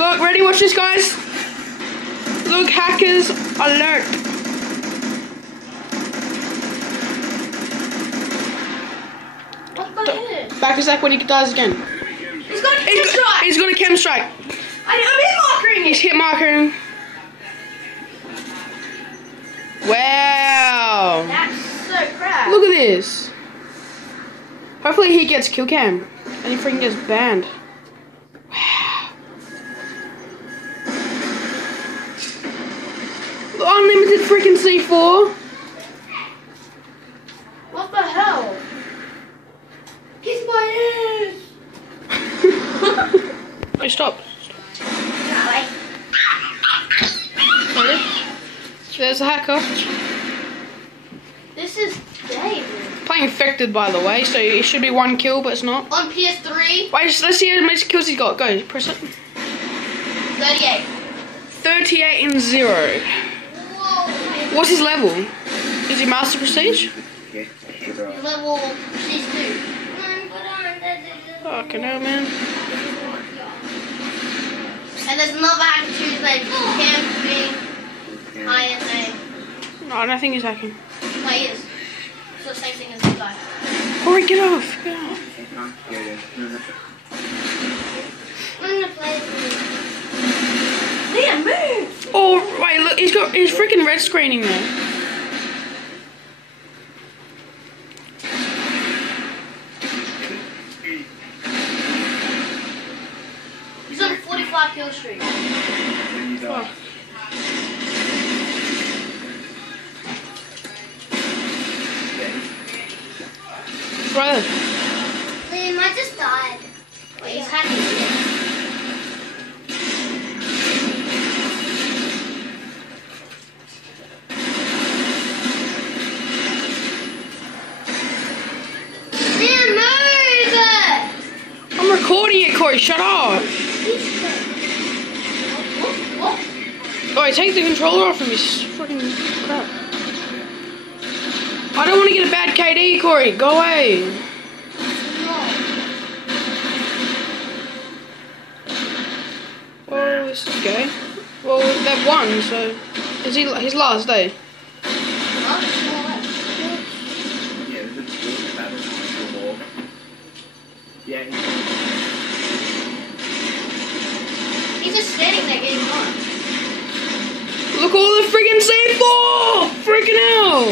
Look, ready? Watch this, guys. Look, hackers alert. What the heck? Back a sec when he dies again. He's got a chem strike. He's got a chem strike. I'm hit markering. He's hit markering. Wow. That's so crap. Look at this. Hopefully he gets kill cam and he freaking gets banned. Wow. Unlimited freaking C4. What the hell? Kiss my ass. Hey, stop. Alright. Ready? There's a hacker. This is David. Playing infected, by the way, so it should be 1 kill, but it's not. On PS3, Wait, let's see how many kills he's got. Go, press it. 38. 38 and 0. Whoa. What's his level? Is he Master Prestige? Level C2. Fucking hell, man. And there's another hacker who's like camping, ISA. No, I don't think he's hacking. No, he is. It's the same thing as this guy. Corey, get off. Get off. I'm gonna play this. Liam, move! Oh, wait, look, he's freaking red screening there. He's on a 45 kill streak. Fuck. Right there. Liam, I just died. Wait, he's hacking. I'm recording it, Corey. Shut up. Oh, take the controller off of me. Freaking crap. I don't want to get a bad KD, Corey. Go away. Well, this is gay. Well, they've won, so is he his last day? Yeah. He's just standing there getting on. Look all the freaking C4! Freaking hell!